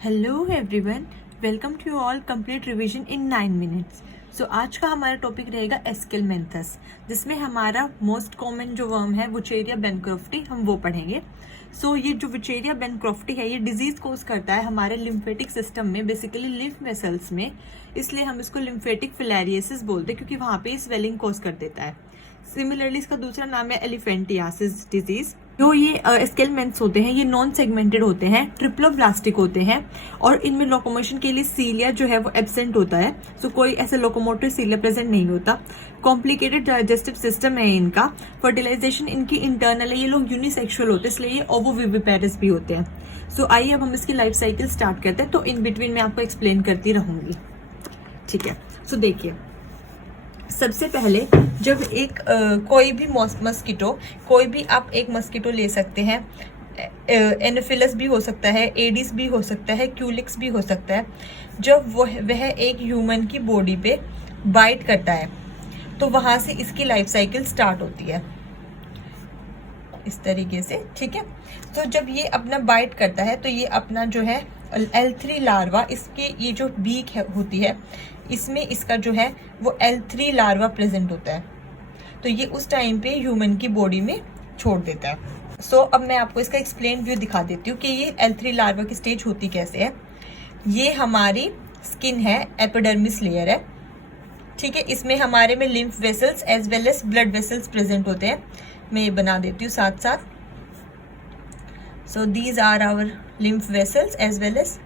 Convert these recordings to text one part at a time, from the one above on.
Hello everyone, welcome to all complete revision in 9 minutes. So आज का हमारा topic रहेगा एस्केलमेंथस, जिसमें हमारा मोस्ट कॉमन जो वर्म है वुचेरिया बेनक्रॉफ्टी, हम वो पढ़ेंगे। सो ये जो वुचेरिया बेनक्रॉफ्टी है ये डिजीज कोज करता है हमारे लिम्फेटिक सिस्टम में, बेसिकली लिम्फ वेसल्स में। इसलिए हम इसको लिम्फेटिक फिलेरियसिस बोलते हैं क्योंकि वहाँ पे स्वेलिंग कोज कर देता है। सिमिलरली इसका दूसरा नाम है एलिफेंटियासिस डिजीज। जो ये एस्केलमेंट्स होते हैं ये नॉन सेगमेंटेड होते हैं, ट्रिप्लोब्लास्टिक होते हैं और इनमें लोकोमोशन के लिए सीलिया जो है वो एब्सेंट होता है। सो कोई ऐसे लोकोमोटिव सीलिया प्रेजेंट नहीं होता। कॉम्प्लिकेटेड डाइजेस्टिव सिस्टम है इनका। फर्टिलाइजेशन इनकी इंटरनल है, ये लोग यूनिसेक्सुअल होते हैं इसलिए ये ओवोविविपेरस भी होते हैं। सो आइए अब हम इसकी लाइफ साइकिल स्टार्ट करते हैं, तो इन बिटवीन मैं आपको एक्सप्लेन करती रहूंगी। ठीक है, सो देखिए, सबसे पहले जब एक कोई भी मस्कीटो, कोई भी आप एक मस्कीटो ले सकते हैं, एनोफिलस भी हो सकता है, एडिस भी हो सकता है, क्यूलिक्स भी हो सकता है। जब वह एक ह्यूमन की बॉडी पे बाइट करता है तो वहां से इसकी लाइफ साइकिल स्टार्ट होती है इस तरीके से। ठीक है, तो जब ये अपना बाइट करता है तो ये अपना जो है L3 लार्वा, इसके ये जो बीक है होती है इसमें इसका जो है वो L3 लार्वा प्रेजेंट होता है, तो ये उस टाइम पे ह्यूमन की बॉडी में छोड़ देता है। सो अब मैं आपको इसका एक्सप्लेन व्यू दिखा देती हूँ कि ये L3 लार्वा की स्टेज होती कैसे है। ये हमारी स्किन है, एपिडर्मिस लेयर है। ठीक है, इसमें हमारे में lymph vessels as well as blood vessels present होते हैं। मैं ये बना देती हूँ साथ साथ। So these are our lymph vessels as well as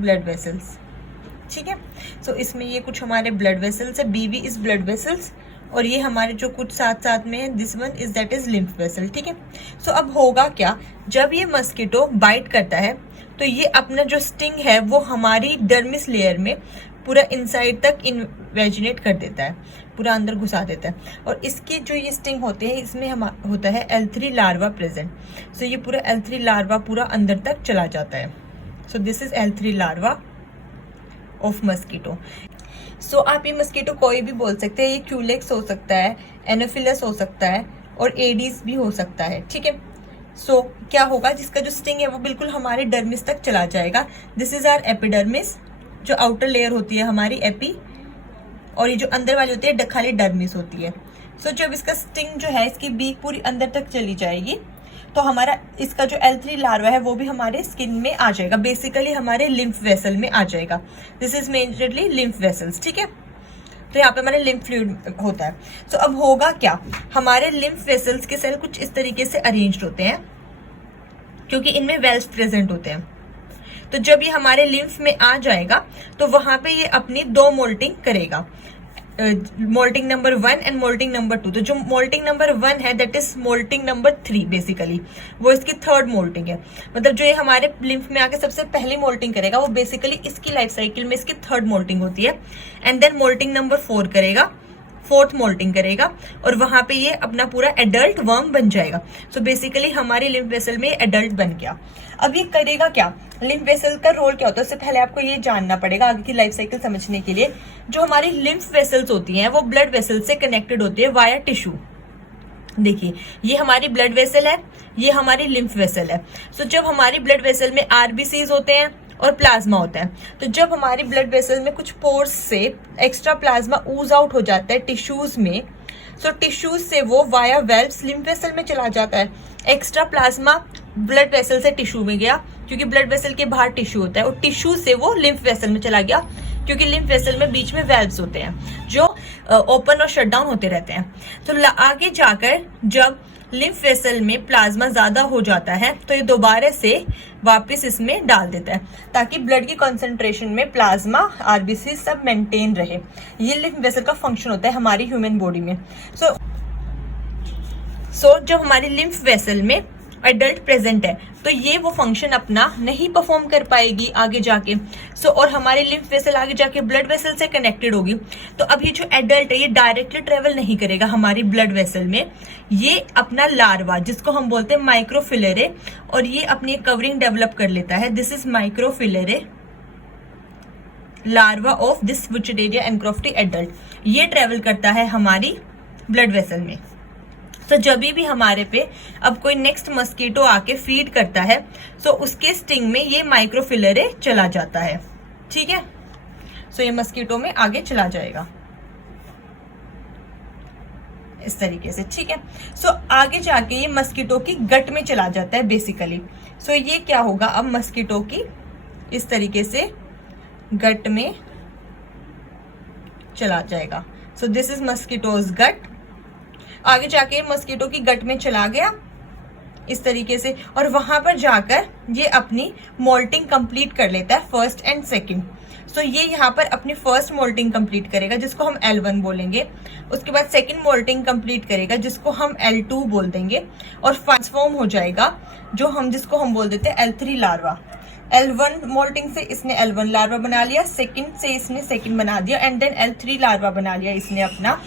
blood vessels. ठीक है, सो इसमें ये कुछ हमारे ब्लड वेसल्स है, BV इज ब्लड वेसल्स, और ये हमारे जो कुछ साथ साथ में है, this one is that is lymph vessel. ठीक है, सो अब होगा क्या, जब ये मस्कीटो बाइट करता है तो ये अपना जो स्टिंग है वो हमारी डर्मिस लेयर में पूरा इनसाइड तक इन्वेजिनेट कर देता है, पूरा अंदर घुसा देता है। और इसकी जो ये स्टिंग होते हैं इसमें हम होता है L3 लार्वा प्रेजेंट। सो ये पूरा L3 लार्वा पूरा अंदर तक चला जाता है। So this is L3 larva of mosquito. So आप ये मस्कीटो कोई भी बोल सकते हैं, ये क्यूलेक्स हो सकता है, एनोफिलस हो सकता है और एडीज भी हो सकता है। ठीक है, सो क्या होगा, जिसका जो स्टिंग है वो बिल्कुल हमारे डर्मिस तक चला जाएगा। दिस इज आवर एपिडर्मिस, जो आउटर लेयर होती है हमारी एपी, और ये जो अंदर वाली होती है खाली डर्मिस होती है। सो जब इसका स्टिंग जो है, इसकी बीक पूरी अंदर तक चली जाएगी तो हमारा इसका जो L3 लार्वा है वो भी हमारे स्किन में आ जाएगा, बेसिकली हमारे लिम्फ वेसल में आ जाएगा। This is majorly lymph vessels. ठीक है, तो यहाँ पे हमारे लिम्फ फ्लूइड होता है। तो अब होगा क्या, हमारे लिम्फ वेसल्स के सेल कुछ इस तरीके से अरेंज्ड होते हैं क्योंकि इनमें वेल्स प्रेजेंट होते हैं। तो जब ये हमारे लिम्फ में आ जाएगा तो वहां पे ये अपनी 2 मोल्टिंग करेगा, moulting number 1 and moulting number 2। तो जो मोल्टिंग नंबर 1 है that is moulting number 3, basically वो इसकी थर्ड मोल्टिंग है। मतलब जो ये हमारे लिम्फ में आके सबसे पहली मोल्टिंग करेगा वो बेसिकली इसकी लाइफ साइकिल में इसकी थर्ड मोल्टिंग होती है। एंड देन मोल्टिंग नंबर 4 करेगा, फोर्थ मोल्टिंग करेगा, और वहां पे ये अपना पूरा एडल्ट वर्म बन जाएगा। सो बेसिकली हमारे लिम्फ वेसल में एडल्ट बन गया। अब ये करेगा क्या, लिम्फ वेसल का रोल क्या होता है, उससे पहले आपको ये जानना पड़ेगा आगे की लाइफ साइकिल समझने के लिए। जो हमारी लिम्फ वेसल्स होती हैं वो ब्लड वेसल से कनेक्टेड होती है वाया टिश्यू। देखिए, ये हमारी ब्लड वेसल है, ये हमारी लिम्फ वेसल है। सो जब हमारी ब्लड वेसल में RBCs होते हैं और प्लाज्मा होता है, तो जब हमारी ब्लड वेसल में कुछ पोर्स से एक्स्ट्रा प्लाज्मा ऊज आउट हो जाता है टिश्यूज में, सो टिश्यूज से वो वाया वेल्व्स लिम्फ वेसल में चला जाता है। एक्स्ट्रा प्लाज्मा ब्लड वेसल से टिश्यू में गया क्योंकि ब्लड वेसल के बाहर टिश्यू होता है, और टिश्यू से वो लिम्फ वेसल में चला गया क्योंकि लिम्फ वेसल में बीच में वेल्व्स होते हैं जो ओपन और शट डाउन होते रहते हैं। तो आगे जाकर जब लिम्फ वेसल में प्लाज्मा ज्यादा हो जाता है तो ये दोबारा से वापस इसमें डाल देता है ताकि ब्लड की कंसंट्रेशन में प्लाज्मा RBC सब मेंटेन रहे। ये लिम्फ वेसल का फंक्शन होता है हमारी ह्यूमन बॉडी में। सो जब हमारी लिम्फ वेसल में एडल्ट प्रेजेंट है तो ये वो फंक्शन अपना नहीं परफॉर्म कर पाएगी आगे जाके। और हमारी लिम्फ वेसल आगे जाके ब्लड वेसल से कनेक्टेड होगी, तो अब ये जो एडल्ट है ये डायरेक्टली ट्रेवल नहीं करेगा हमारी ब्लड वेसल में। ये अपना लार्वा, जिसको हम बोलते हैं माइक्रोफिलेरे, और ये अपनी कवरिंग डेवलप कर लेता है। This is microfilariae larva of this Wuchereria bancrofti adult. ये ट्रेवल करता है हमारी ब्लड वेसल में। तो जब भी हमारे पे अब कोई नेक्स्ट मस्कीटो आके फीड करता है सो उसके स्टिंग में ये माइक्रोफिलरे चला जाता है, ठीक है। सो ये मस्कीटो में आगे चला जाएगा इस तरीके से, ठीक है। सो आगे जाके ये मस्कीटो की गट में चला जाता है बेसिकली। सो ये क्या होगा, अब मस्कीटो की इस तरीके से गट में चला जाएगा। सो दिस इज मस्कीटोज गट। आगे जाके मस्कीटो की गट में चला गया इस तरीके से, और वहां पर जाकर ये अपनी मोल्टिंग कंप्लीट कर लेता है, फर्स्ट एंड सेकंड। सो ये यहाँ पर अपनी फर्स्ट मोल्टिंग कंप्लीट करेगा जिसको हम L1 बोलेंगे, उसके बाद सेकंड मोल्टिंग कंप्लीट करेगा जिसको हम L2 बोल देंगे, और ट्रांसफॉर्म हो जाएगा जिसको हम बोल देते हैं L3 लार्वा। L1 मोल्टिंग से इसने L1 लार्वा बना लिया, सेकंड से इसने सेकंड बना दिया, एंड देन L3 लार्वा बना लिया इसने अपना,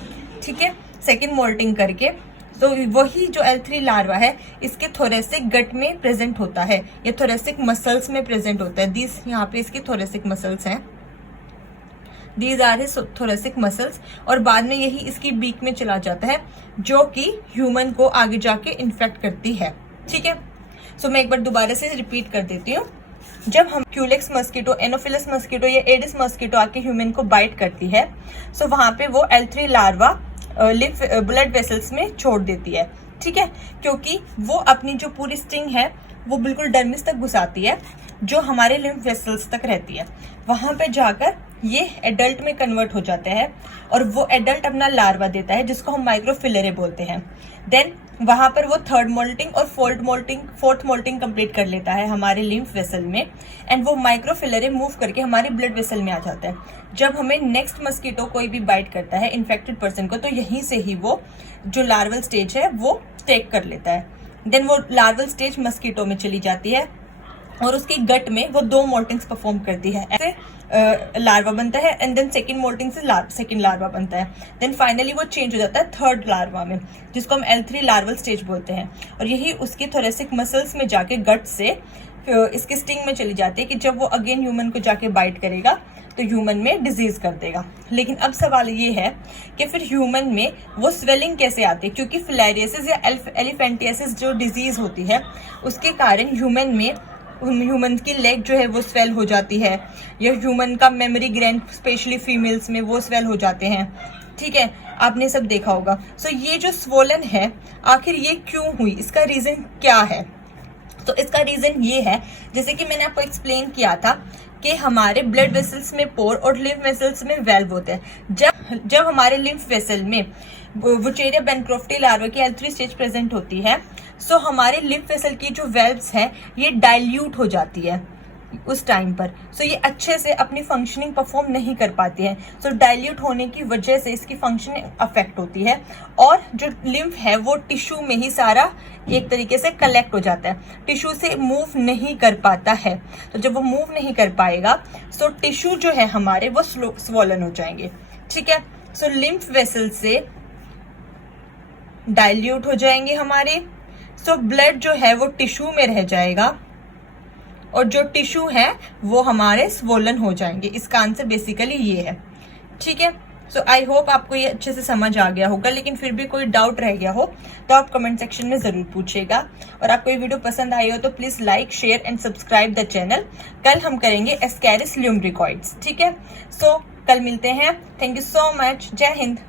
ठीक है, सेकंड मोल्टिंग करके। तो वही जो L3 लार्वा है इसके थोरेसिक गट में प्रेजेंट होता है, ये थोरेसिक मसल्स में प्रेजेंट होता है। दीज यहाँ पे इसके थोरेसिक मसल्स हैं, these are his thoracic muscles, और बाद में यही इसकी बीक में चला जाता है जो कि ह्यूमन को आगे जाके इन्फेक्ट करती है, ठीक है। सो मैं एक बार दोबारा से रिपीट कर देती हूँ। जब हम क्यूलेक्स मस्कीटो, एनोफिलस मस्कीटो या एडिस मस्कीटो आके ह्यूमन को बाइट करती है, सो वहां पे वो L3 larva lymph blood vessels में छोड़ देती है, ठीक है, क्योंकि वो अपनी जो पूरी स्टिंग है वो बिल्कुल डर्मिस तक घुसाती है जो हमारे लिम्फ वेसल्स तक रहती है। वहां पे जाकर ये एडल्ट में कन्वर्ट हो जाते हैं, और वो एडल्ट अपना लार्वा देता है जिसको हम माइक्रोफिलरे बोलते हैं। देन वहां पर वो थर्ड मोल्टिंग और फोर्थ मोल्टिंग कंप्लीट कर लेता है हमारे लिम्फ वेसल में, एंड वो माइक्रोफिलरे मूव करके हमारे ब्लड वेसल में आ जाता है। जब हमें नेक्स्ट मस्कीटो कोई भी बाइट करता है इन्फेक्टेड पर्सन को, तो यहीं से ही वो जो लार्वल स्टेज है वो टेक कर लेता है। देन वो लार्वल स्टेज मस्कीटो में चली जाती है, और उसकी गट में वो 2 मोल्टिंग्स परफॉर्म करती है, ऐसे लार्वा बनता है, एंड देन सेकंड मोल्टिंग से सेकंड लार्वा बनता है। देन फाइनली वो चेंज हो जाता है थर्ड लार्वा में, जिसको हम L3 लार्वल स्टेज बोलते हैं, और यही उसके थोरेसिक मसल्स में जाके गट से इसके स्टिंग में चली जाती है कि जब वो अगेन ह्यूमन को जाके बाइट करेगा तो ह्यूमन में डिजीज कर देगा। लेकिन अब सवाल ये है कि फिर ह्यूमन में वो स्वेलिंग कैसे आती है, क्योंकि फिलारियासिस या एलिफेंटियासिस जो डिजीज होती है उसके कारण ह्यूमन की लेग जो है वो स्वेल हो जाती है, या ह्यूमन का मेमोरी ग्लैंड स्पेशली फीमेल्स में वो स्वेल हो जाते हैं, ठीक है, आपने सब देखा होगा। सो ये जो स्वोलन है आखिर ये क्यों हुई, इसका रीजन क्या है? तो इसका रीजन ये है, जैसे कि मैंने आपको एक्सप्लेन किया था कि हमारे ब्लड वेसल्स में पोर और लिम्फ वेसल्स में वेल्व होते हैं। जब हमारे लिम्फ वेसल में वुचेरिया बेनक्रोफ्टी लार्वा की L3 स्टेज प्रेजेंट होती है, सो हमारे लिम्फ वेसल की जो वेल्व्स है ये डाइल्यूट हो जाती है उस टाइम पर। सो ये अच्छे से अपनी फंक्शनिंग परफॉर्म नहीं कर पाती है। सो डाइल्यूट होने की वजह से इसकी फंक्शनिंग अफेक्ट होती है, और जो लिम्फ है वो टिश्यू में ही सारा एक तरीके से कलेक्ट हो जाता है, टिश्यू से मूव नहीं कर पाता है। तो जब वो मूव नहीं कर पाएगा सो टिश्यू जो है हमारे वो स्वॉलन हो जाएंगे, ठीक है। सो लिम्फ वेसल से डाइल्यूट हो जाएंगे हमारे, सो ब्लड जो है वो टिश्यू में रह जाएगा, और जो टिश्यू है वो हमारे स्वोलन हो जाएंगे। इसका आंसर बेसिकली ये है, ठीक है। सो आई होप आपको ये अच्छे से समझ आ गया होगा, लेकिन फिर भी कोई डाउट रह गया हो तो आप कमेंट सेक्शन में जरूर पूछिएगा। और आपको ये वीडियो पसंद आई हो तो please like, share and subscribe the channel. कल हम करेंगे एस्केरिस ल्यूम्ब्रिकॉइड्स, ठीक है। सो कल मिलते हैं। Thank you so much. जय हिंद।